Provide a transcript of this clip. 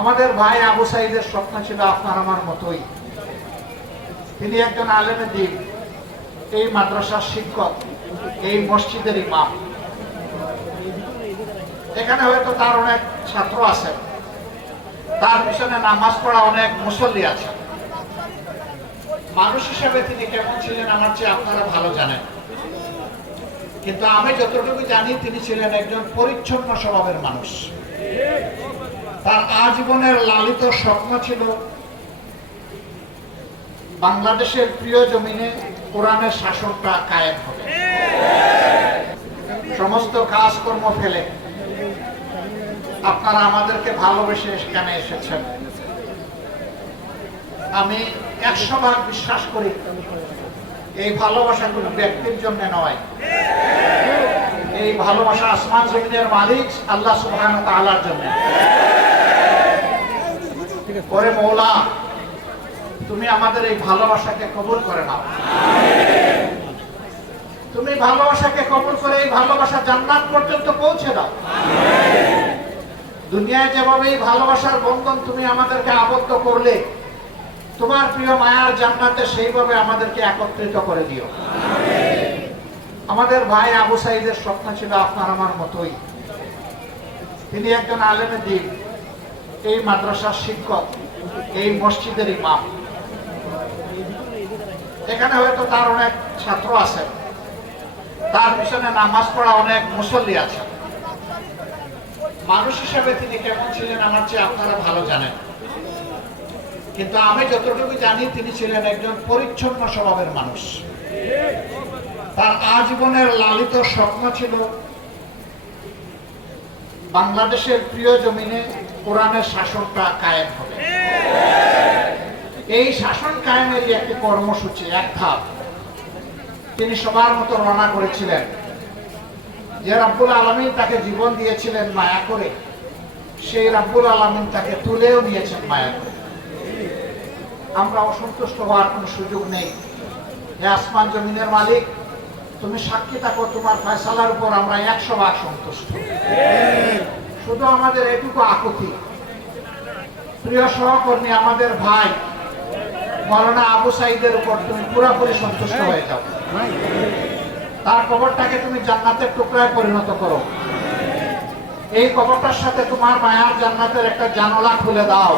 আমাদের ভাই আবু সাইদের স্বপ্ন ছিল আপনার আমার মতোই। তিনি একজন আলেমে দ্বীন, এই মাদ্রাসার শিক্ষক, এই মসজিদের ইমাম। এখানে হয়তো তার অনেক ছাত্র আছেন, তার পিছনে নামাজ পড়া অনেক মুসল্লি আছে। মানুষ হিসেবে তিনি কেমন ছিলেন আমার চেয়ে আপনারা ভালো জানেন, কিন্তু আমি যতটুকু জানি তিনি ছিলেন একজন পরিচ্ছন্ন স্বভাবের মানুষ। তার আজীবনের লালিত স্বপ্ন ছিল বাংলাদেশের প্রিয় জমিনে কোরআনের শাসনটা কায়েম হবে। সমস্ত কাজকর্ম ফেলে আপনারা আমাদেরকে ভালোবেসে এখানে এসেছেন। আমি 100% বিশ্বাস করি এই ভালোবাসা কোনো ব্যক্তির জন্য নয়, এই ভালোবাসা আসমান জমিনের মালিক আল্লাহ সুবহানাহু ওয়া তাআলার জন্য। ওরে মওলা, তুমি আমাদের এই ভালোবাসাকে কবুল করে নাও। তুমি ভালোবাসাকে কবুল করে এই ভালোবাসা জান্নাত পর্যন্ত পৌঁছে দাও। দুনিয়ায় যেভাবে এই ভালোবাসার বন্ধন তুমি আমাদেরকে আবদ্ধ করলে তোমার প্রিয় মায়ার জান্নাতে সেইভাবে আমাদেরকে একত্রিত করে দিও। আমাদের ভাই আবু সাইদের স্বপ্ন ছিল আপনার আমার মতোই। তিনি একজন আলেমে দ্বীন, এই মাদ্রাসার শিক্ষক, এই মসজিদের ইমাম। এখানে হয়তো তার অনেক ছাত্র আছেন, তার পিছনে নামাজ পড়া অনেক মুসল্লি আছে। মানুষ হিসেবে তিনি কেমন ছিলেন আমার চেয়ে আপনারা ভালো জানেন, কিন্তু আমি যতটুকু জানি তিনি ছিলেন একজন পরিচ্ছন্ন স্বভাবের মানুষ। তার আজীবনের লালিত স্বপ্ন ছিল বাংলাদেশের প্রিয় জমিনে কোরআনের শাসনটা কায়েম হবে। এই শাসন কায়েমের একটি কর্মসূচি, এক ধাপ তিনি সবার মতো রওনা করেছিলেন। যে রব্বুল আলামিন তাকে জীবন দিয়েছিলেন মায়া করে, সেই রব্বুল আলামিন তাকে তুলেও নিয়েছেন মায়া করে। আমরা অসন্তুষ্ট হওয়ার কোনো সুযোগ নেই। হে আসমান জমিনের মালিক, তুমি সাক্ষী থাকো, তোমার ফয়সালার উপর আমরা 100% সন্তুষ্ট। শুধু আমাদের এটুকু আকুতি, প্রিয় সহকর্মী আমাদের ভাই মাওলানা আবু সাইদের উপর তুমি পুরোপুরি সন্তুষ্ট হয়ে যাও। তার কবরটাকে তুমি জান্নাতের টুকরায় পরিণত করো। এই কবরটার সাথে তোমার মায়ার জান্নাতের একটা জানালা খুলে দাও।